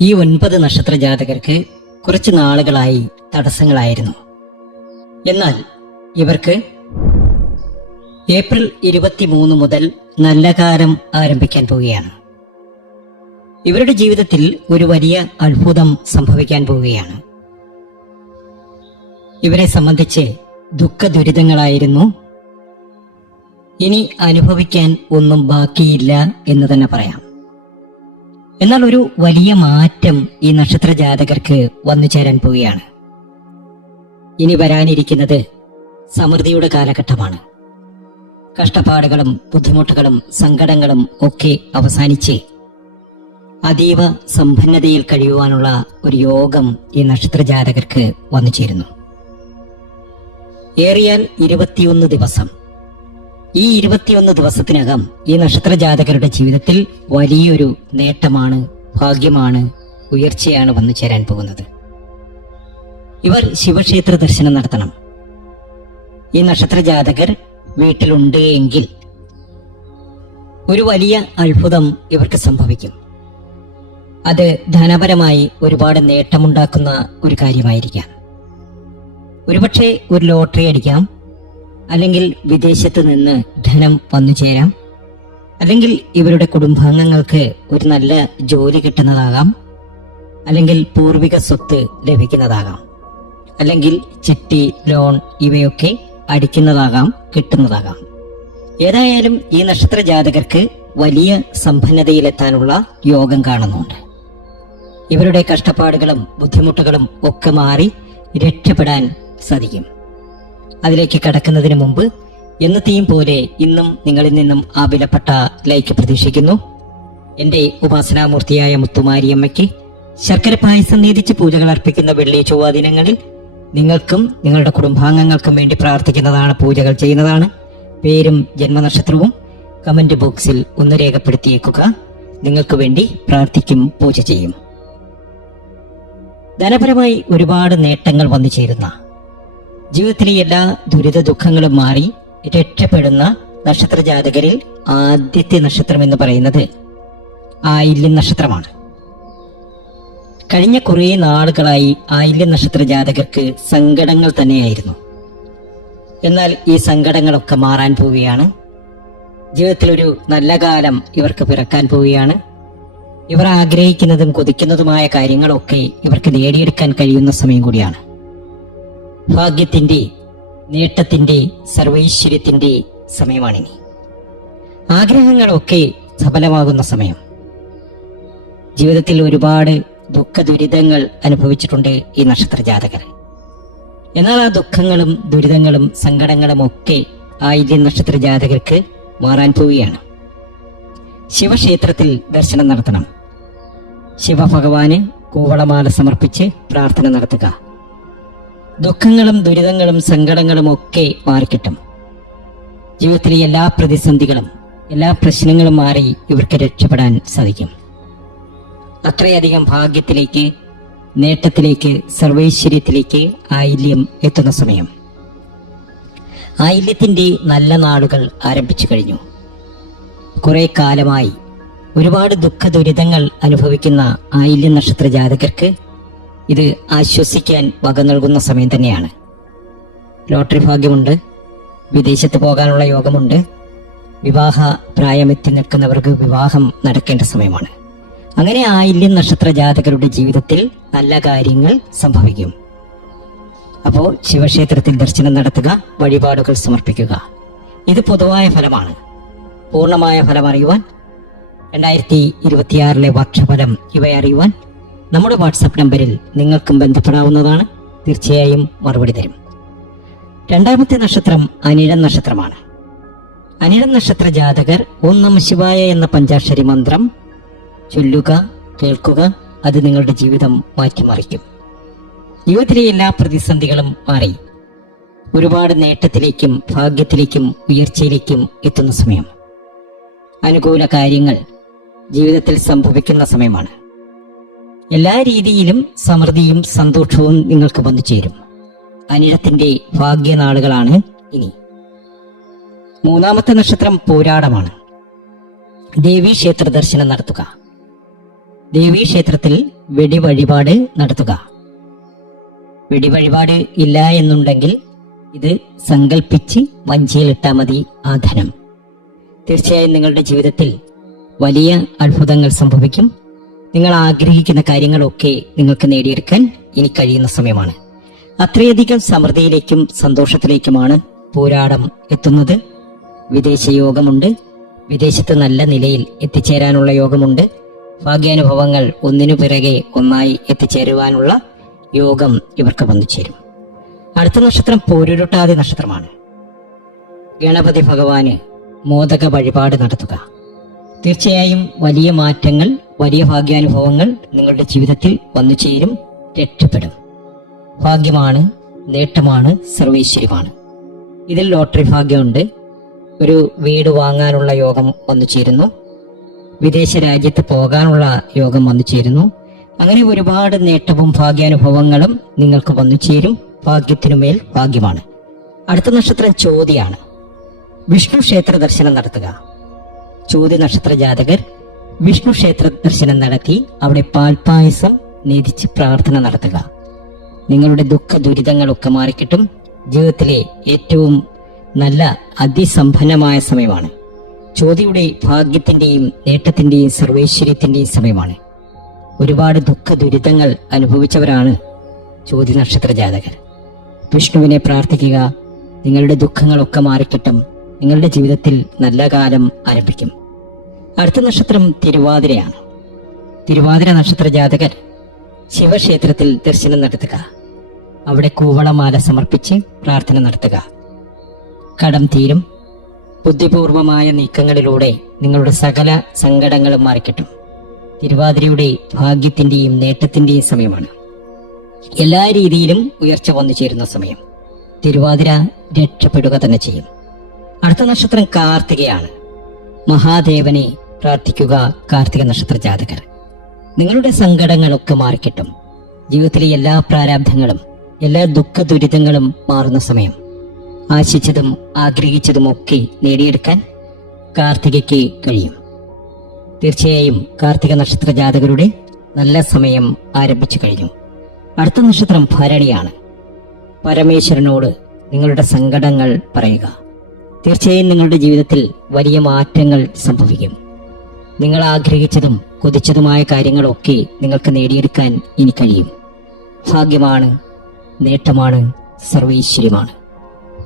ഈ 9 നക്ഷത്ര ജാതകർക്ക് കുറച്ച് നാളുകളായി തടസ്സങ്ങളായിരുന്നു. എന്നാൽ ഇവർക്ക് ഏപ്രിൽ 23 മുതൽ നല്ല കാലം ആരംഭിക്കാൻ പോവുകയാണ്. ഇവരുടെ ജീവിതത്തിൽ ഒരു വലിയ അത്ഭുതം സംഭവിക്കാൻ പോവുകയാണ്. ഇവരെ സംബന്ധിച്ച് ദുഃഖ ദുരിതങ്ങളായിരുന്നു. ഇനി അനുഭവിക്കാൻ ഒന്നും ബാക്കിയില്ല എന്ന് തന്നെ പറയാം. എന്നാൽ ഒരു വലിയ മാറ്റം ഈ നക്ഷത്ര ജാതകർക്ക് വന്നു ചേരാൻ പോവുകയാണ്. ഇനി വരാനിരിക്കുന്നത് സമൃദ്ധിയുടെ കാലഘട്ടമാണ്. കഷ്ടപ്പാടുകളും ബുദ്ധിമുട്ടുകളും സങ്കടങ്ങളും ഒക്കെ അവസാനിച്ച് അതീവ സമ്പന്നതയിൽ കഴിയുവാനുള്ള ഒരു യോഗം ഈ നക്ഷത്ര ജാതകർക്ക് വന്നു ചേരുന്നു. ഏറിയാൽ 21 ദിവസം. ഈ 21 ദിവസത്തിനകം ഈ നക്ഷത്ര ജാതകരുടെ ജീവിതത്തിൽ വലിയൊരു നേട്ടമാണ്, ഭാഗ്യമാണ്, ഉയർച്ചയാണ് വന്നു ചേരാൻ പോകുന്നത്. ഇവർ ശിവക്ഷേത്ര ദർശനം നടത്തണം. ഈ നക്ഷത്ര ജാതകർ വീട്ടിലുണ്ട് എങ്കിൽ ഒരു വലിയ അത്ഭുതം ഇവർക്ക് സംഭവിക്കും. അത് ധനപരമായി ഒരുപാട് നേട്ടമുണ്ടാക്കുന്ന ഒരു കാര്യമായിരിക്കാം. ഒരുപക്ഷെ ഒരു ലോട്ടറി അടിക്കാം, അല്ലെങ്കിൽ വിദേശത്ത് നിന്ന് ധനം വന്നു ചേരാം, അല്ലെങ്കിൽ ഇവരുടെ കുടുംബാംഗങ്ങൾക്ക് ഒരു നല്ല ജോലി കിട്ടുന്നതാകാം, അല്ലെങ്കിൽ പൂർവിക സ്വത്ത് ലഭിക്കുന്നതാകാം, അല്ലെങ്കിൽ ചിട്ടി, ലോൺ ഇവയൊക്കെ അടിക്കുന്നതാകാം, കിട്ടുന്നതാകാം. ഏതായാലും ഈ നക്ഷത്ര ജാതകർക്ക് വലിയ സമ്പന്നതയിലെത്താനുള്ള യോഗം കാണുന്നുണ്ട്. ഇവരുടെ കഷ്ടപ്പാടുകളും ബുദ്ധിമുട്ടുകളും ഒക്കെ മാറി രക്ഷപ്പെടാൻ സാധിക്കും. അതിലേക്ക് കടക്കുന്നതിന് മുമ്പ് എന്നത്തെയും പോലെ ഇന്നും നിങ്ങളിൽ നിന്നും ആ വിലപ്പെട്ട ലൈക്ക് പ്രതീക്ഷിക്കുന്നു. എന്റെ ഉപാസനാമൂർത്തിയായ മുത്തുമാരിയമ്മയ്ക്ക് ശർക്കര പായസം നീതിച്ച് പൂജകൾ അർപ്പിക്കുന്ന വെള്ളി ചൊവ്വ ദിനങ്ങളിൽ നിങ്ങൾക്കും നിങ്ങളുടെ കുടുംബാംഗങ്ങൾക്കും വേണ്ടി പ്രാർത്ഥിക്കുന്നതാണ്, പൂജകൾ ചെയ്യുന്നതാണ്. പേരും ജന്മനക്ഷത്രവും കമന്റ് ബോക്സിൽ ഒന്ന് രേഖപ്പെടുത്തിയേക്കുക. നിങ്ങൾക്ക് വേണ്ടി പ്രാർത്ഥിക്കും, പൂജ ചെയ്യും. ധനപരമായി ഒരുപാട് നേട്ടങ്ങൾ വന്നു ചേരുന്ന, ജീവിതത്തിലെ എല്ലാ ദുരിത ദുഃഖങ്ങളും മാറി രക്ഷപ്പെടുന്ന നക്ഷത്ര ജാതകരിൽ ആദ്യത്തെ നക്ഷത്രം എന്ന് പറയുന്നത് ആയില്യം നക്ഷത്രമാണ്. കഴിഞ്ഞ കുറേ നാളുകളായി ആയില്യം നക്ഷത്ര ജാതകർക്ക് സങ്കടങ്ങൾ തന്നെയായിരുന്നു. എന്നാൽ ഈ സങ്കടങ്ങളൊക്കെ മാറാൻ പോവുകയാണ്. ജീവിതത്തിലൊരു നല്ല കാലം ഇവർക്ക് പിറക്കാൻ പോവുകയാണ്. ഇവർ ആഗ്രഹിക്കുന്നതും കൊതിക്കുന്നതുമായ കാര്യങ്ങളൊക്കെ ഇവർക്ക് നേടിയെടുക്കാൻ കഴിയുന്ന സമയം കൂടിയാണ്. ഭാഗ്യത്തിന്റെ, നേട്ടത്തിന്റെ, സർവൈശ്വര്യത്തിന്റെ സമയമാണിനി. ആഗ്രഹങ്ങളൊക്കെ സഫലമാകുന്ന സമയം. ജീവിതത്തിൽ ഒരുപാട് ദുഃഖ ദുരിതങ്ങൾ അനുഭവിച്ചിട്ടുണ്ട് ഈ നക്ഷത്ര ജാതകർ. എന്നാൽ ആ ദുഃഖങ്ങളും ദുരിതങ്ങളും സങ്കടങ്ങളും ഒക്കെ ആയില്യം നക്ഷത്ര ജാതകർക്ക് മാറാൻ പോവുകയാണ്. ശിവക്ഷേത്രത്തിൽ ദർശനം നടത്തണം. ശിവഭഗവാന് കൂവളമാല സമർപ്പിച്ച് പ്രാർത്ഥന നടത്തുക. ദുഃഖങ്ങളും ദുരിതങ്ങളും സങ്കടങ്ങളും ഒക്കെ മാറിക്കിട്ടും. ജീവിതത്തിലെ എല്ലാ പ്രതിസന്ധികളും എല്ലാ പ്രശ്നങ്ങളും മാറി ഇവർക്ക് രക്ഷപ്പെടാൻ സാധിക്കും. അത്രയധികം ഭാഗ്യത്തിലേക്ക്, നേട്ടത്തിലേക്ക്, സർവൈശ്വര്യത്തിലേക്ക് ആയില്യം എത്തുന്ന സമയം. ആയില്യത്തിന്റെ നല്ല നാളുകൾ ആരംഭിച്ചു കഴിഞ്ഞു. കുറെ കാലമായി ഒരുപാട് ദുഃഖ ദുരിതങ്ങൾ അനുഭവിക്കുന്ന ആയില്യം നക്ഷത്ര ജാതകർക്ക് ഇത് ആശ്വസിക്കാൻ വക നൽകുന്ന സമയം തന്നെയാണ്. ലോട്ടറി ഭാഗ്യമുണ്ട്, വിദേശത്ത് പോകാനുള്ള യോഗമുണ്ട്, വിവാഹ പ്രായമെത്തി നിൽക്കുന്നവർക്ക് വിവാഹം നടക്കേണ്ട സമയമാണ്. അങ്ങനെ ആയില്യം നക്ഷത്ര ജാതകരുടെ ജീവിതത്തിൽ നല്ല കാര്യങ്ങൾ സംഭവിക്കും. അപ്പോൾ ശിവക്ഷേത്രത്തിൽ ദർശനം നടത്തുക, വഴിപാടുകൾ സമർപ്പിക്കുക. ഇത് പൊതുവായ ഫലമാണ്. പൂർണ്ണമായ ഫലം അറിയുവാൻ, 2026 വർഷഫലം ഇവയറിയുവാൻ നമ്മുടെ വാട്സാപ്പ് നമ്പറിൽ നിങ്ങൾക്കും ബന്ധപ്പെടാവുന്നതാണ്. തീർച്ചയായും മറുപടി തരും. രണ്ടാമത്തെ നക്ഷത്രം അനിഴം നക്ഷത്രമാണ്. അനിഴം നക്ഷത്ര ജാതകർ ഓം നമഃ ശിവായ എന്ന പഞ്ചാക്ഷരി മന്ത്രം ചൊല്ലുക, കേൾക്കുക. അത് നിങ്ങളുടെ ജീവിതം മാറ്റിമറിക്കും. ജീവിതത്തിലെ എല്ലാ പ്രതിസന്ധികളും മാറി ഒരുപാട് നേട്ടത്തിലേക്കും ഭാഗ്യത്തിലേക്കും ഉയർച്ചയിലേക്കും എത്തുന്ന സമയം. അനുകൂല കാര്യങ്ങൾ ജീവിതത്തിൽ സംഭവിക്കുന്ന സമയമാണ്. എല്ലാ രീതിയിലും സമൃദ്ധിയും സന്തോഷവും നിങ്ങൾക്ക് വന്നു ചേരും. അനിഴത്തിന്റെ ഭാഗ്യനാളുകളാണ് ഇനി. മൂന്നാമത്തെ നക്ഷത്രം പൂരാടമാണ്. ദേവീക്ഷേത്ര ദർശനം നടത്തുക. ദേവീക്ഷേത്രത്തിൽ വെടിവഴിപാട് നടത്തുക. വെടിവഴിപാട് ഇല്ല എന്നുണ്ടെങ്കിൽ ഇത് സങ്കല്പിച്ച് വഞ്ചിയിലിട്ടാൽ മതി ആ ധനം. തീർച്ചയായും നിങ്ങളുടെ ജീവിതത്തിൽ വലിയ അത്ഭുതങ്ങൾ സംഭവിക്കും. നിങ്ങൾ ആഗ്രഹിക്കുന്ന കാര്യങ്ങളൊക്കെ നിങ്ങൾക്ക് നേടിയെടുക്കാൻ ഇനി കഴിയുന്ന സമയമാണ്. അത്രയധികം സമൃദ്ധിയിലേക്കും സന്തോഷത്തിലേക്കുമാണ് പൂരാടം എത്തുന്നത്. വിദേശ യോഗമുണ്ട്. വിദേശത്ത് നല്ല നിലയിൽ എത്തിച്ചേരാനുള്ള യോഗമുണ്ട്. ഭാഗ്യാനുഭവങ്ങൾ ഒന്നിനു പിറകെ ഒന്നായി എത്തിച്ചേരുവാനുള്ള യോഗം ഇവർക്ക് വന്നു ചേരും. അടുത്ത നക്ഷത്രം പോരുരുട്ടാതി നക്ഷത്രമാണ്. ഗണപതി ഭഗവാന് മോദക വഴിപാട് നടത്തുക. തീർച്ചയായും വലിയ മാറ്റങ്ങൾ, വലിയ ഭാഗ്യാനുഭവങ്ങൾ നിങ്ങളുടെ ജീവിതത്തിൽ വന്നു ചേരും. രക്ഷപ്പെടും. ഭാഗ്യമാണ്, നേട്ടമാണ്, സർവൈശ്വര്യമാണ്. ഇതിൽ ലോട്ടറി ഭാഗ്യമുണ്ട്. ഒരു വീട് വാങ്ങാനുള്ള യോഗം വന്നു ചേരുന്നു. വിദേശ രാജ്യത്ത് പോകാനുള്ള യോഗം വന്നു ചേരുന്നു. അങ്ങനെ ഒരുപാട് നേട്ടവും ഭാഗ്യാനുഭവങ്ങളും നിങ്ങൾക്ക് വന്നു ചേരും. ഭാഗ്യത്തിനുമേൽ ഭാഗ്യമാണ്. അടുത്ത നക്ഷത്രം ചോതിയാണ്. വിഷ്ണു ക്ഷേത്ര ദർശനം നടത്തുക. ചോതി നക്ഷത്ര ജാതകർ വിഷ്ണു ക്ഷേത്ര ദർശനം നടത്തി അവിടെ പാൽപായസം നേദിച്ച് പ്രാർത്ഥന നടത്തുക. നിങ്ങളുടെ ദുഃഖ ദുരിതങ്ങളൊക്കെ മാറിക്കിട്ടും. ജീവിതത്തിലെ ഏറ്റവും നല്ല അതിസമ്പന്നമായ സമയമാണ്. ചോതിയുടെ ഭാഗ്യത്തിന്റെയും നേട്ടത്തിന്റെയും സർവൈശ്വര്യത്തിന്റെയും സമയമാണ്. ഒരുപാട് ദുഃഖ ദുരിതങ്ങൾ അനുഭവിച്ചവരാണ് ചോതി നക്ഷത്ര ജാതകർ. വിഷ്ണുവിനെ പ്രാർത്ഥിക്കുക. നിങ്ങളുടെ ദുഃഖങ്ങളൊക്കെ മാറിക്കിട്ടും. നിങ്ങളുടെ ജീവിതത്തിൽ നല്ല കാലം ആരംഭിക്കും. അടുത്ത നക്ഷത്രം തിരുവാതിരയാണ്. തിരുവാതിര നക്ഷത്ര ജാതകർ ശിവക്ഷേത്രത്തിൽ ദർശനം നടത്തുക. അവിടെ കൂവളമാല സമർപ്പിച്ച് പ്രാർത്ഥന നടത്തുക. കടം തീരും. ബുദ്ധിപൂർവമായ നീക്കങ്ങളിലൂടെ നിങ്ങളുടെ സകല സങ്കടങ്ങളും മാറിക്കിട്ടും. തിരുവാതിരയുടെ ഭാഗ്യത്തിന്റെയും നേട്ടത്തിന്റെയും സമയമാണ്. എല്ലാ രീതിയിലും ഉയർച്ച വന്നു ചേരുന്ന സമയം. തിരുവാതിര രക്ഷപ്പെടുക തന്നെ ചെയ്യും. അടുത്ത നക്ഷത്രം കാർത്തികയാണ്. മഹാദേവനെ പ്രാർത്ഥിക്കുക. കാർത്തിക നക്ഷത്ര ജാതകർ നിങ്ങളുടെ സങ്കടങ്ങളൊക്കെ മാറിക്കിട്ടും. ജീവിതത്തിലെ എല്ലാ പ്രാരാബ്ധങ്ങളും, എല്ലാ ദുഃഖ ദുരിതങ്ങളും മാറുന്ന സമയം. ആശിച്ചതും ആഗ്രഹിച്ചതും ഒക്കെ നേടിയെടുക്കാൻ കാർത്തികയ്ക്ക് കഴിയും. തീർച്ചയായും കാർത്തിക നക്ഷത്ര ജാതകരുടെ നല്ല സമയം ആരംഭിച്ചു കഴിഞ്ഞു. അടുത്ത നക്ഷത്രം ഭരണിയാണ്. പരമേശ്വരനോട് നിങ്ങളുടെ സങ്കടങ്ങൾ പറയുക. തീർച്ചയായും നിങ്ങളുടെ ജീവിതത്തിൽ വലിയ മാറ്റങ്ങൾ സംഭവിക്കും. നിങ്ങൾ ആഗ്രഹിച്ചതും കൊതിച്ചതുമായ കാര്യങ്ങളൊക്കെ നിങ്ങൾക്ക് നേടിയെടുക്കാൻ ഇനി കഴിയും. ഭാഗ്യമാണ്, നേട്ടമാണ്, സർവൈശ്വര്യമാണ്.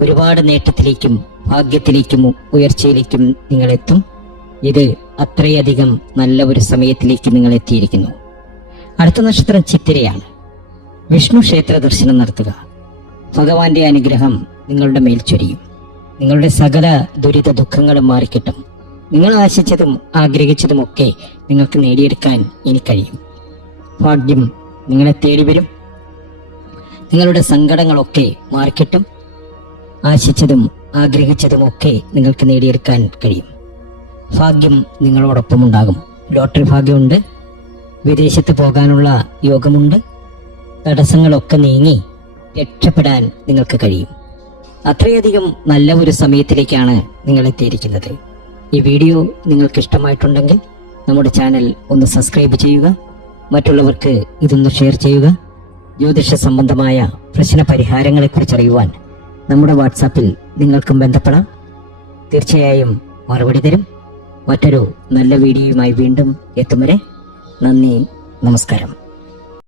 ഒരുപാട് നേട്ടത്തിലേക്കും ഭാഗ്യത്തിലേക്കും ഉയർച്ചയിലേക്കും നിങ്ങൾ എത്തും. ഇത് അത്രയധികം നല്ല ഒരു സമയത്തിലേക്ക് നിങ്ങൾ എത്തിയിരിക്കുന്നു. അടുത്ത നക്ഷത്രം ചിത്തിരയാണ്. വിഷ്ണു ക്ഷേത്ര ദർശനം നടത്തുക. ഭഗവാന്റെ അനുഗ്രഹം നിങ്ങളുടെ മേൽ ചൊരിയും. നിങ്ങളുടെ സകല ദുരിത ദുഃഖങ്ങളും മാറിക്കിട്ടും. നിങ്ങൾ ആശിച്ചതും ആഗ്രഹിച്ചതുമൊക്കെ നിങ്ങൾക്ക് നേടിയെടുക്കാൻ ഇനി കഴിയും. ഭാഗ്യം നിങ്ങളെ തേടി വരും. നിങ്ങളുടെ സങ്കടങ്ങളൊക്കെ മാറിക്കിട്ടും. ആശിച്ചതും ആഗ്രഹിച്ചതുമൊക്കെ നിങ്ങൾക്ക് നേടിയെടുക്കാൻ കഴിയും. ഭാഗ്യം നിങ്ങളോടൊപ്പം ഉണ്ടാകും. ലോട്ടറി ഭാഗ്യമുണ്ട്. വിദേശത്ത് പോകാനുള്ള യോഗമുണ്ട്. തടസ്സങ്ങളൊക്കെ നീങ്ങി രക്ഷപ്പെടാൻ നിങ്ങൾക്ക് കഴിയും. അത്രയധികം നല്ല ഒരു സമയത്തിലേക്കാണ് നിങ്ങൾ എത്തിയിരിക്കുന്നത്. ഈ വീഡിയോ നിങ്ങൾക്ക് ഇഷ്ടമായിട്ടുണ്ടെങ്കിൽ നമ്മുടെ ചാനൽ ഒന്ന് സബ്സ്ക്രൈബ് ചെയ്യുക. മറ്റുള്ളവർക്ക് ഇതൊന്ന് ഷെയർ ചെയ്യുക. ജ്യോതിഷ സംബന്ധമായ പ്രശ്ന പരിഹാരങ്ങളെക്കുറിച്ച് അറിയുവാൻ നമ്മുടെ വാട്സാപ്പിൽ നിങ്ങൾക്കും ബന്ധപ്പെടാം. തീർച്ചയായും മറുപടി തരും. മറ്റൊരു നല്ല വീഡിയോയുമായി വീണ്ടും എത്തും വരെ നന്ദി, നമസ്കാരം.